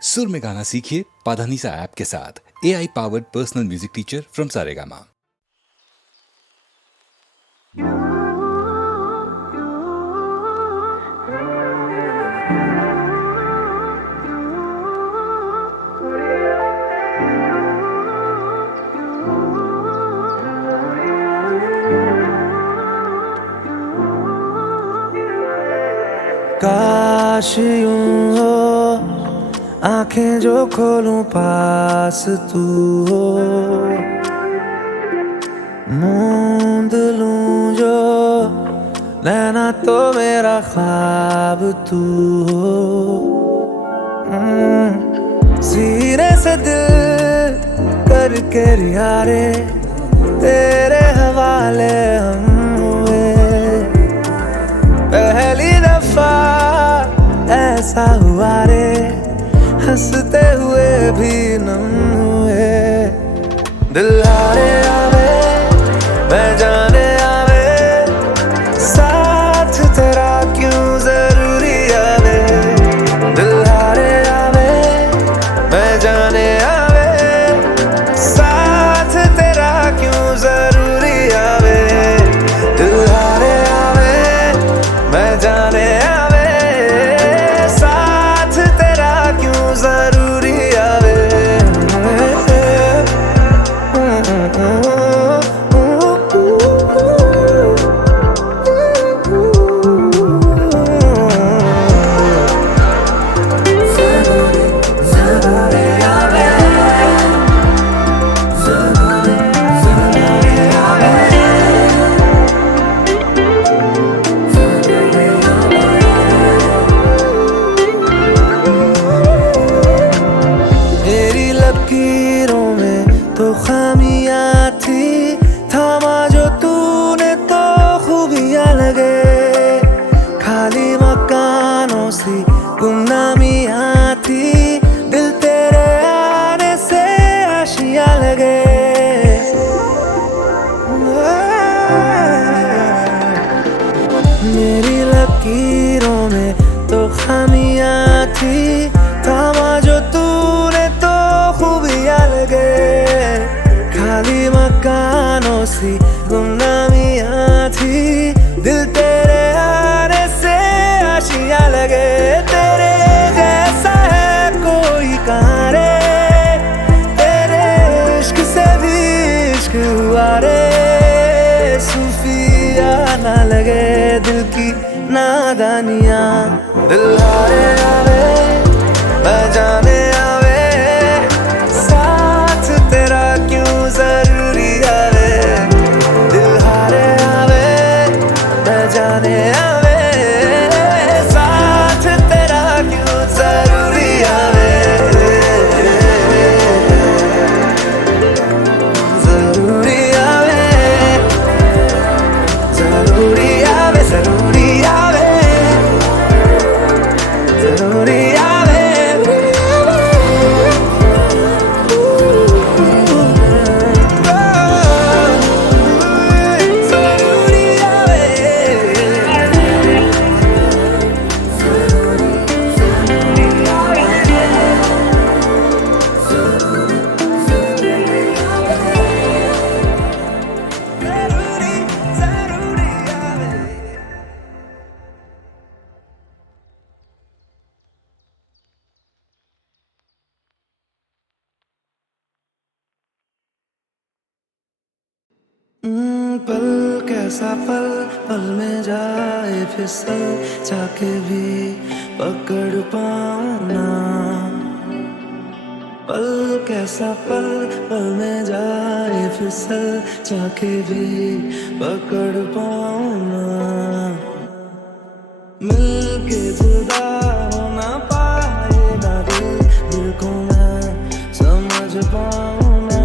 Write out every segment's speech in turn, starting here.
सुर में गाना सीखिए पाधानीसा ऐप के साथ। AI powered personal music teacher from Saregama. काश यूं हो आंखें जो खोलूं पास तू हो, मूंद लूं जो नैना तो मेरा ख्वाब तू हो। सीने से दिल करके रियारे तेरे हवाले हम हुए, पहली दफा ऐसा हुआ रे हंसते हुए भी नम हुए। दिल हारे आवे मैं जाने आवे, साथ तेरा क्यों जरूरी आवे। दिल हारे आवे मैं जाने आवे, साथ तेरा क्यों जरूरी आवे। दिल हारे आवे मैं जाने आवे, साथ तेरा क्यों जरूरी आवे। मेरी लकीरों में तो खामियां थी, थामा जो तूने तो खूबियां लगे। खाली मकानों सी गुमनामियां थी, दिल तेरे आने से आशियां लगे। मेरी लकीरों में तो खामियां थी, थामा जो तूने तो खूबियां लगे। खाली मकानों सी गुमनामियां थी, दिल तेरे आने से आशियां लगे। तेरे जैसा है कोई कहाँ रे, तेरे इश्क से भी इश्क हुआ रे। सूफिया ना लगे दिल की नादानियाँ, दिल हारे आवे मैं जाने आवे, साथ तेरा क्यों जरूरी आवे। दिल हारे आवे मैं जाने आवे, साथ तेरा क्यों जरूरी आवे। जरूरी आवे जरूरी आवे जरूरी आवे जरूरी आवे। पल कैसा पल पल में जाए फिसल, जाके भी पकड़ पाऊं ना। पल कैसा पल पल में जाए फिसल, जाके भी पकड़ पाऊं ना। मिल के जुदा हो ना पाएगा दिल, दिल को मैं समझ पाऊं ना।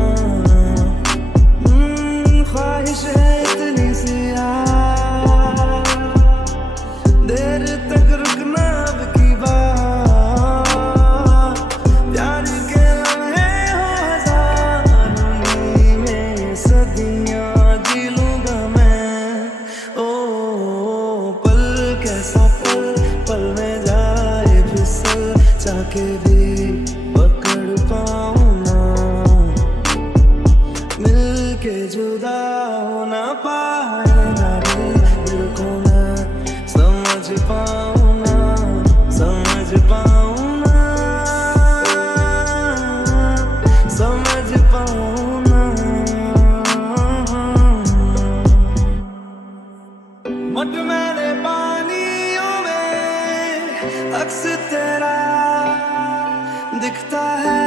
ख्वाहिश है इतनी सी यार, देर तक रुकना अब की बात। प्यार के लम्हे हो हजारों, में सदियां जी लूंगा मैं। ओ पकड़ पाऊं ना, मिलके जुदा हो ना पाए ना दिल को मैं समझ पाऊं ना, समझ पाऊं ना, समझ पाऊं ना। मटमैले पानियों में अक्स तेरा दिखता है,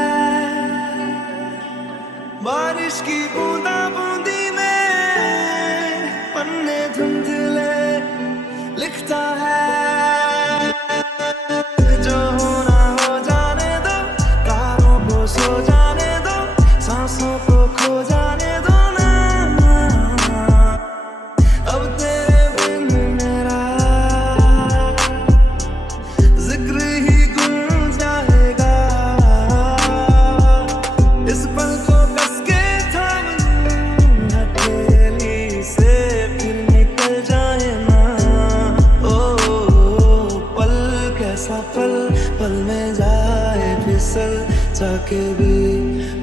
बारिश की बूंदा बूंदी में पन्ने धुंधले लिखता है। जो होना हो जाने दो, तारों को सो जाने दो, सांसों को खो जाने दो ना, अब तेरे बिन मेरा जिक्र ही गुम जाएगा। इस पल को कस के थाम लूं हथेली से, फिर निकल जाए ना। ओ पल कैसा पल, पल में जाए फिसल, जाके भी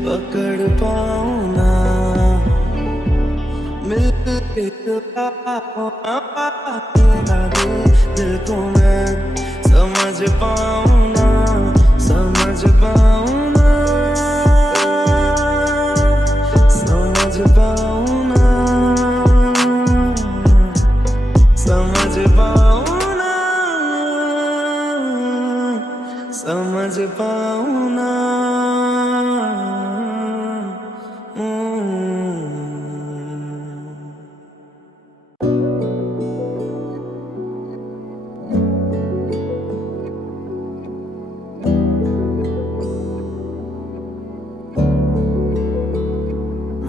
पकड़ पाऊं ना, मिलके जुदा हो ना पाए ना दिल को मैं समझ पाऊं ना, समझ पाऊं ना, समझ पाऊं ना, समझ पाऊं ना, समझ पाऊं ना।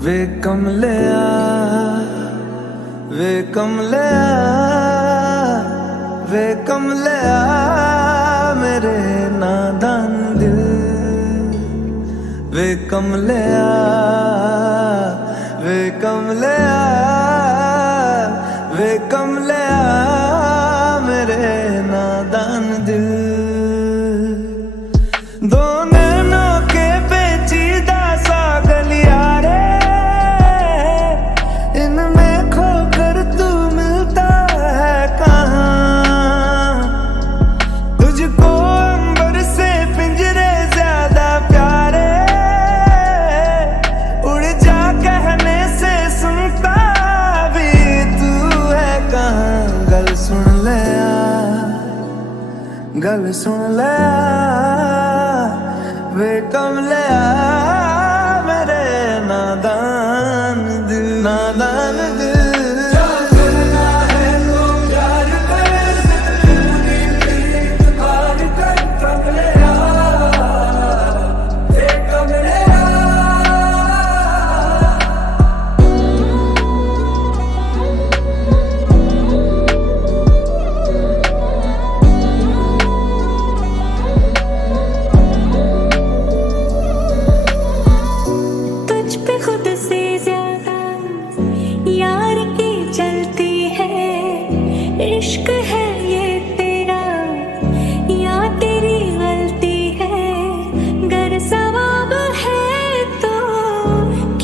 वे कमलिया, वे कमलिया, वे कमलिया मेरे नादान दिल, वे कमलिया, वे कमलिया, वे कमलिया मेरे नादान दिल। दो नैनों के पेचीदा सा गलियारे, इनमें खोकर तू मिलता है कहाँ, तुझको अंबर से पिंजरे ज्यादा प्यारे, उड़ जा कहने से सुनता भी तू है कहाँ। गल सुन ले आ, गल सुन ले आ, वे कमलिया मेरे नादान दिल, नादान दिल। इश्क है ये तेरा या तेरी गलती है, गर सवाब है तो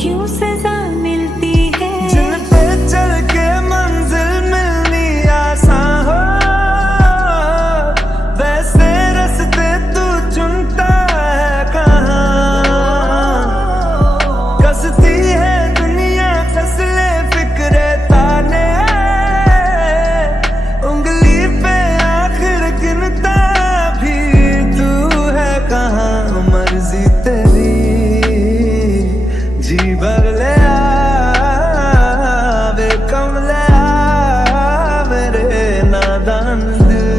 क्यों सजा मिलती है। जिन पे चल के मंजिल मिलनी आसान हो, वैसे रास्ते तू चुनता है कहाँ, कसती है दुनिया फसले फिक्रे ताने, उंगली पे आखिर गिनता भी तू है कहाँ। मर्जी तेरी जी भर ले आ, वे कमलिया मेरे नादान दिल।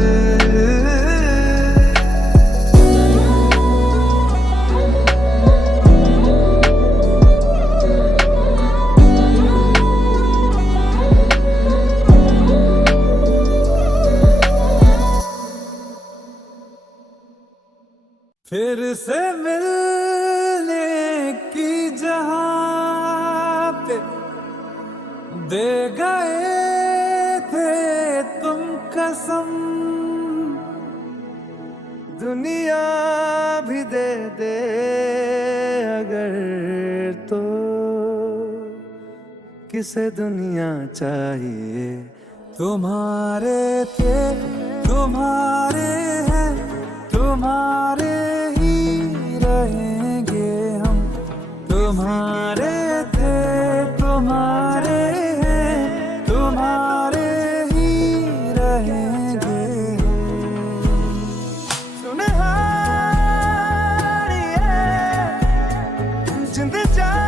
फिर से मिलने की जहां पे दे गए थे तुम कसम, दुनिया भी दे दे अगर तो किसे दुनिया चाहिए। तुम्हारे थे तुम्हारे हैं तुम्हारे ही रहेंगे हम। तुम्हारे थे तुम्हारे हैं तुम्हारे ही रहेंगे हम। सुनहारिए जिंद जानिए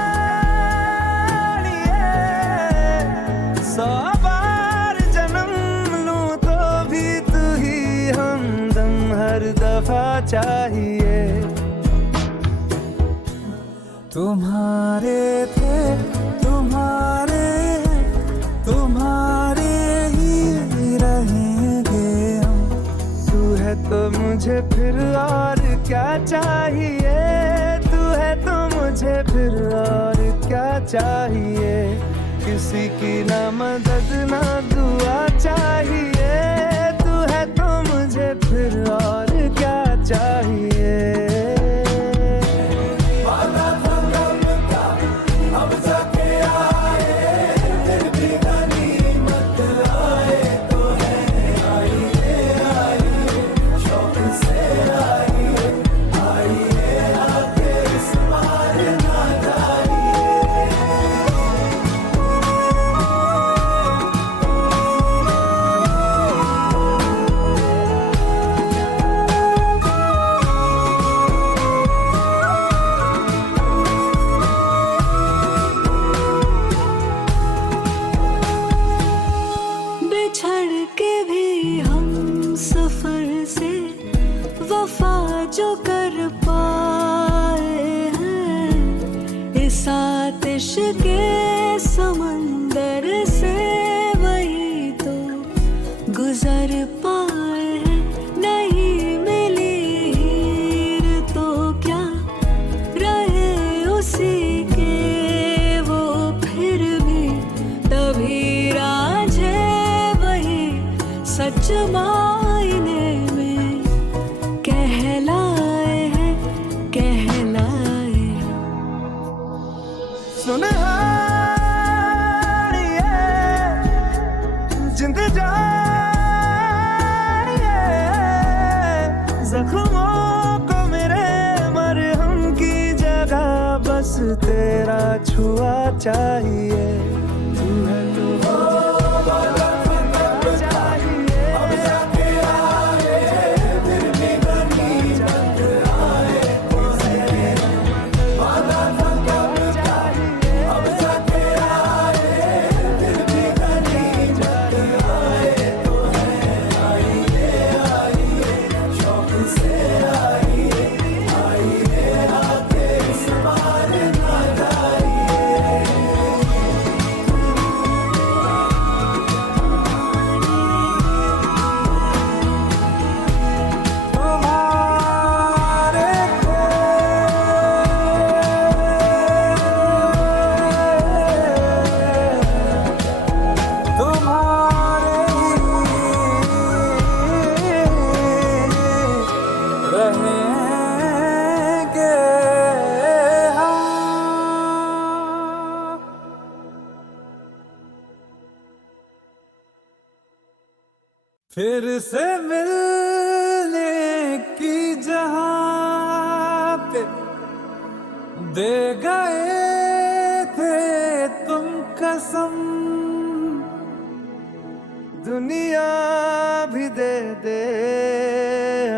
100 बार जन्म लूं तो भी तू ही हमदम हर दफा चाहिए। तुम्हारे थे तुम्हारे हैं तुम्हारे ही रहेंगे हम। तू है तो मुझे फिर और क्या चाहिए। तू है तो मुझे फिर और क्या चाहिए। किसी की ना मदद ना दुआ चाहिए। तू है तो मुझे फिर और क्या चाहिए। बिछड़ के भी हम सफर से वफा जो कर पाए हैं। इस आतिश के समंदर से वही तो गुजर पाए हैं। नहीं मिली हीर तो क्या रहे उसी के वो फिर भी तभी राझे वही सच मायने में कहलाए हैं कहलाए हैं। सुनहारिए जिंद जानिए जख्मों को मेरे मरहम की जगह बस तेरा छुआ चाहिए। तू है तो फिर से मिलने की जहां पे दे गए थे तुम कसम। दुनिया भी दे दे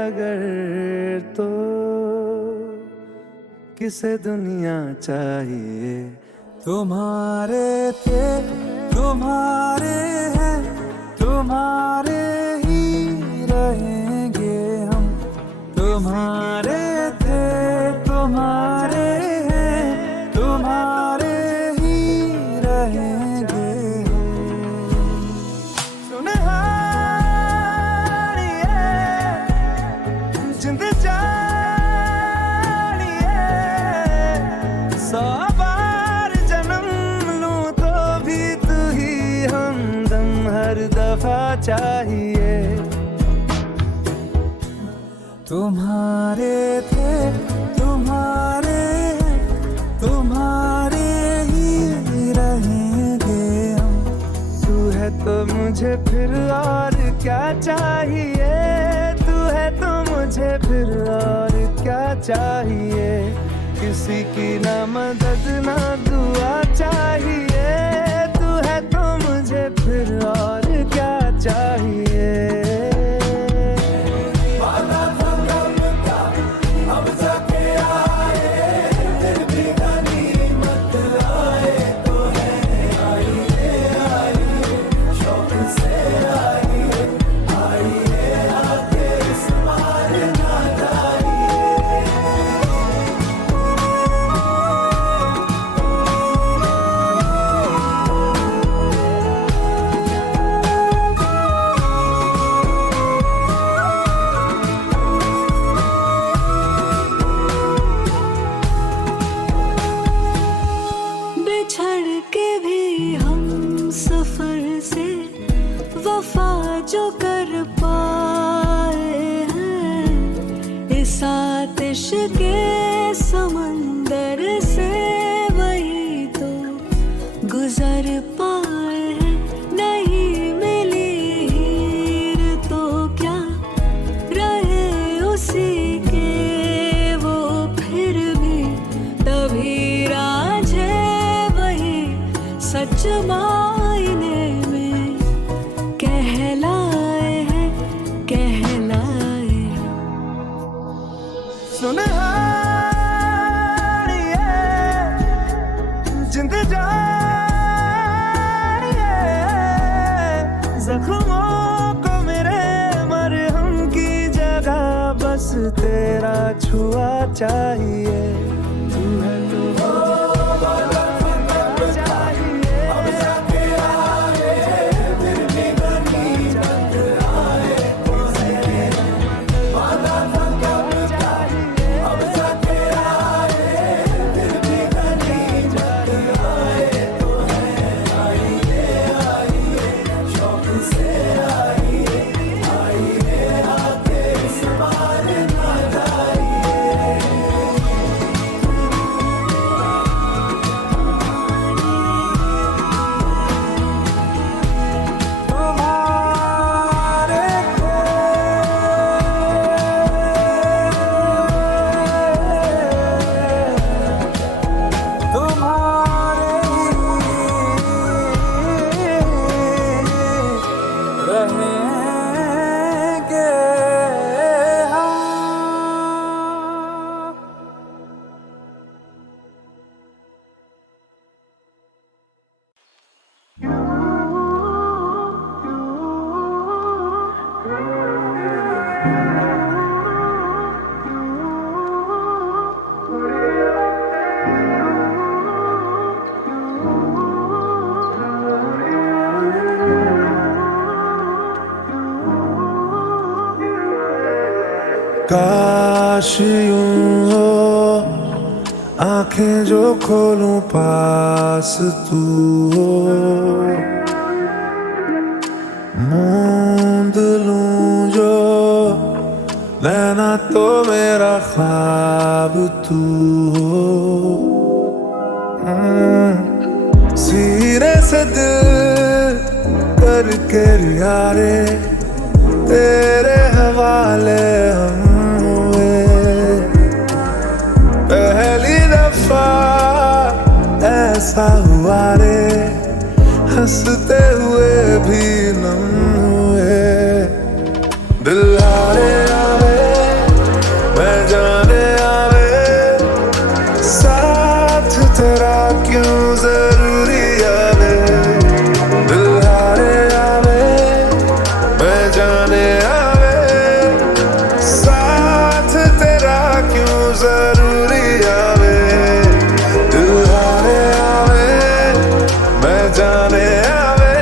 अगर तो किसे दुनिया चाहिए। तुम्हारे थे तुम्हारे हैं तुम्हारे ही रहेंगे हम। तुम्हारे थे तुम्हारे हैं तुम्हारे ही रहेंगे हम। सुनहारिए जिंद जानिए 100 बार जन्म लूं तो भी तू ही हमदम हर दफा चाहिए। तुम्हारे मुझे फिर और क्या चाहिए, तू है तो मुझे फिर और क्या चाहिए। किसी की ना मदद ना दुआ चाहिए, तू है तो मुझे फिर और क्या चाहिए। बिछड़ के भी हम सफर से वफा जो कर पाए हैं, इस आतिश के समंदर से वही तो गुजर पाए हैं। नहीं मिली हीर तो क्या रहे उसी के वो फिर भी, तभी राझे वही सच मायने में कहलाए हैं, कहलाए। सुन जिंद जानिए, जख्मों को मेरे मरहम की जगह बस तेरा छुआ चाहिए। तू है तो काश यूं हो आंखें जो खोलूं पास तू हो, मूंद लूं जो नैना तो मेरा ख्वाब तू हो। सीने से दिल करके यारे तेरे हवाले हम पहली दफा ऐसा हुआ रे, हंसते हुए भी नम हुए। दिल हारे आवे मैं जाने आवे, साथ तेरा क्यों जरूरी आवे। दिल हारे आवे मैं जाने आवे, साथ तेरा क्यों जरूरी आवे। दिल हारे आवे मैं जाने आवे,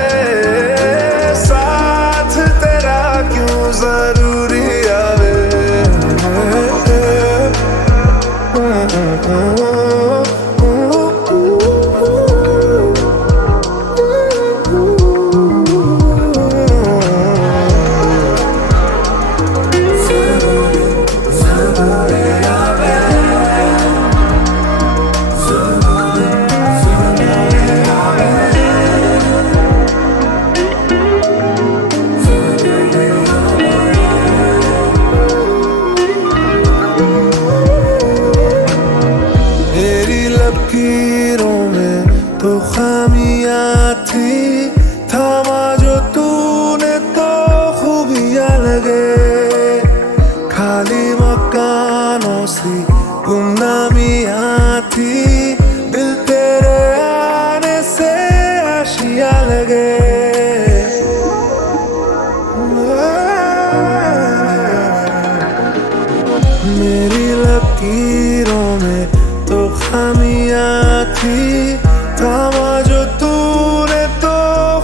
तो खामियां थी, थामा जो तूने तो खूबियां लगे। खाली मकानों सी गुमनामियां थी, दिल तेरे आने से आशियां लगे। मेरी लकीरों में तो खामियां थी, थामा जो तूने तो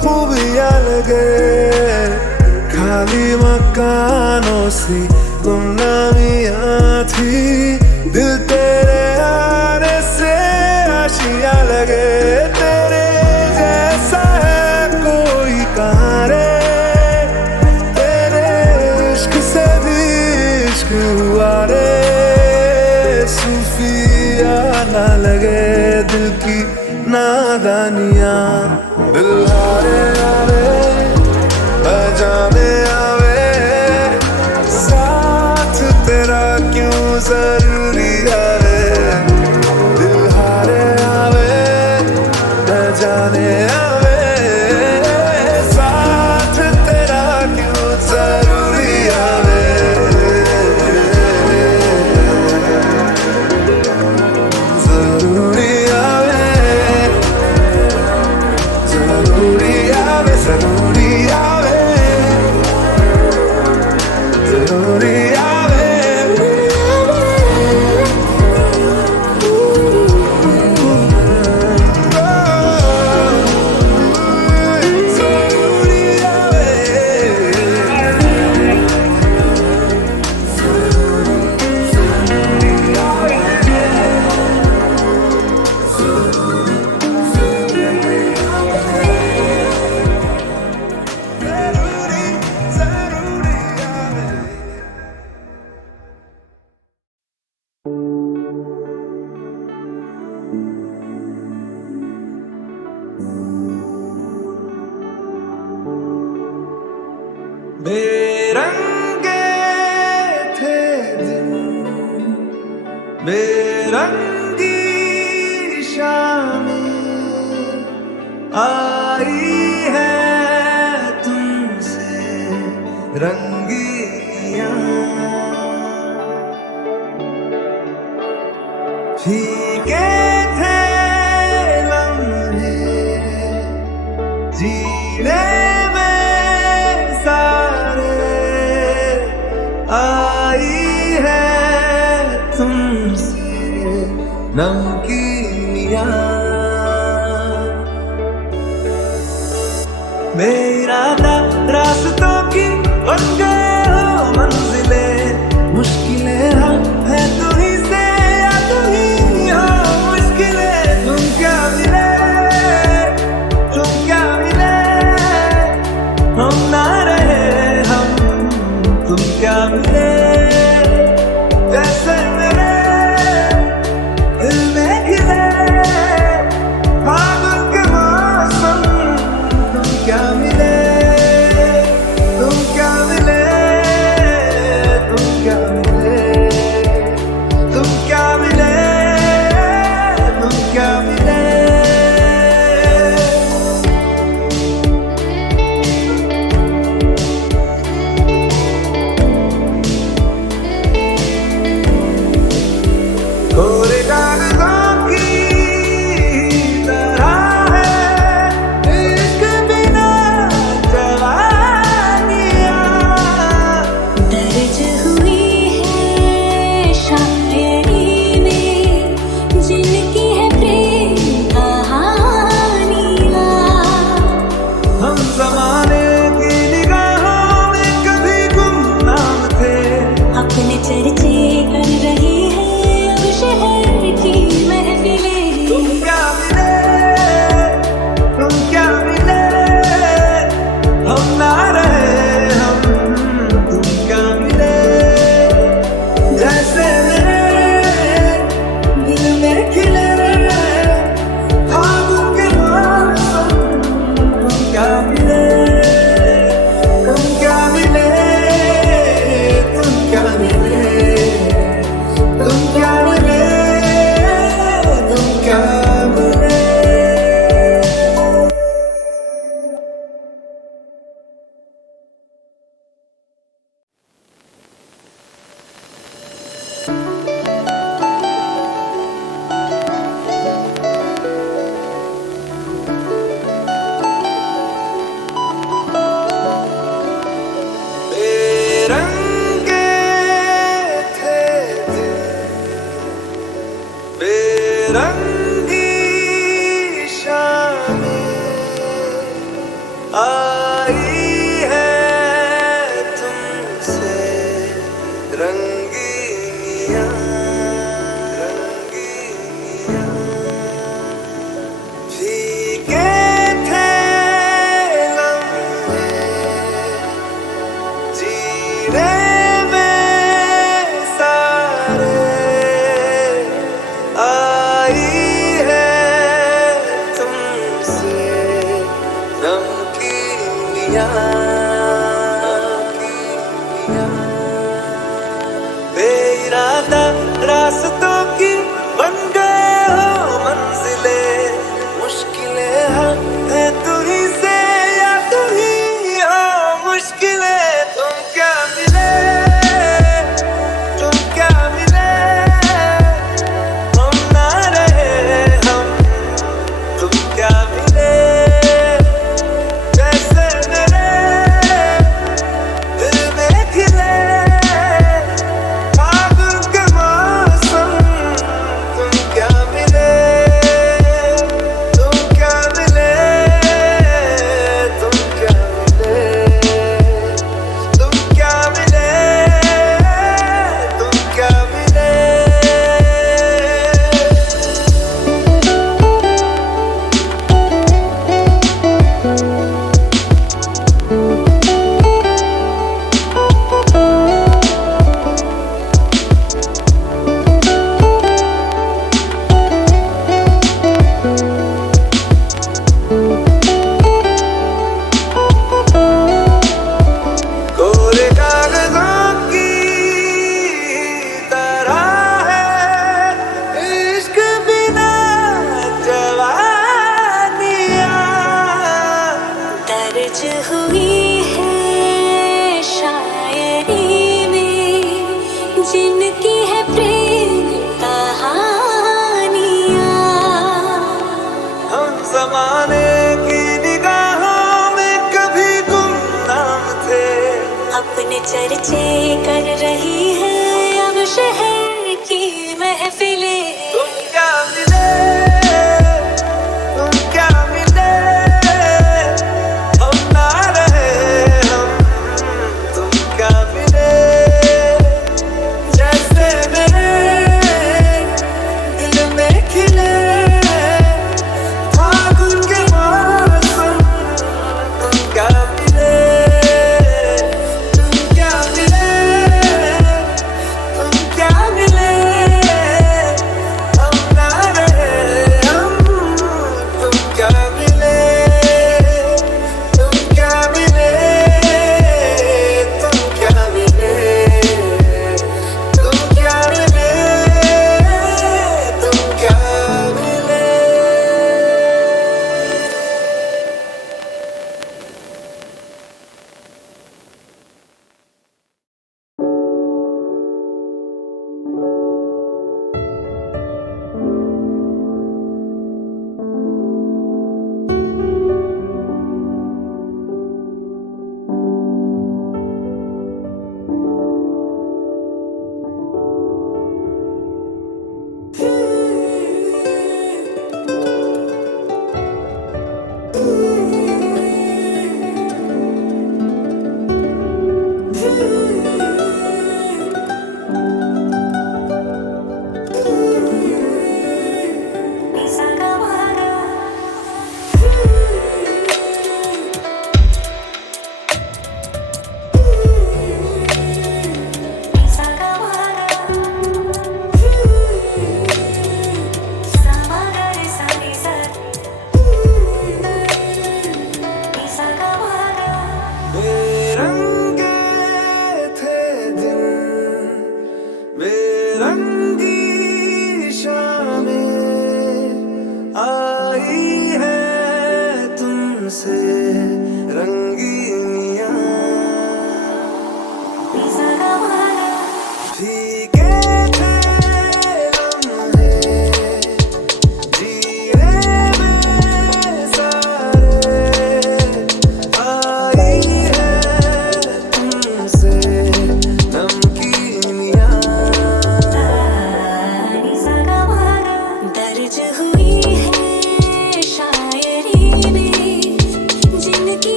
खूबियां लगे। खाली मकानों सी गुमनामियां थी, दिल तेरे आने से आशियां लगे। तेरे जैसा है कोई कहाँ रे, तेरे इश्क से भी इश्क हुआ रे। सूफिया ना लगे दिल की नादानियां, दिल हारे आवे बजाने आवे, साथ तेरा क्यों जरूरी आवे। दिल हारे आवे बजाने आवे, साथ तेरा क्यों जरूरी आवे। जरूरी आवे, जरूरी आवे, जरूरी आवे, जरूरी आवे। जरूरी आवे, जरूरी, जरूरी आवे। बेरंगे थे दिन, बेरंगी शामें आई है तुमसे रंगियां। फीके थे लम्हे जीने में सारे, आई है तुमसे नमकीनियां। मेरा था रास्तों की बन गए हो मंजिलें, मुश्किलें हम है तू ही से या तू ही हो मुश्किलें। तुम क्या मिले, तुम क्या मिले, हम ना रहे हम, तुम क्या मिले। जैसे मेरे दिल में खिले फागुन के मौसम, तुम क्या मिले, तुम क्या मिले, तुम क्या मिले, तुम क्या मिले, तुम क्या मिले। कोरे कागजों की तरह है इश्क बिना जवानियां। दर्ज हुई है शायरी में जिनकी है प्रेम कहानियां। हम जमाने की निगाहों में कभी गुमनाम थे, अपने चर्चे कर रही है अब शहर रंगी शामें आई है तुमसे रंगीनियां फीके थे लम्हे जीने में सारे आई है तुमसे नमकीनियां बेइरादा रास्तों की बन गए हो मंजिलें मुश्किलें है तू ही से या तू ही हो मुश्किलें तुम क्या मिले हम ना रहे हम तुम क्या मिले जैसे मेरे दिल में खिले फागुन के मौसम तुम क्या मिले तुम क्या मिले तुम क्या मिले तुम क्या मिले तुम क्या मिले कोरे कागजों की तरह है इश्क बिना जवानियां दर्ज हुई है शायरी में जिनकी है प्रेम कहानियां हम ज़माने की निगाहों में कभी गुमनाम थे अपने चर्चे कर रही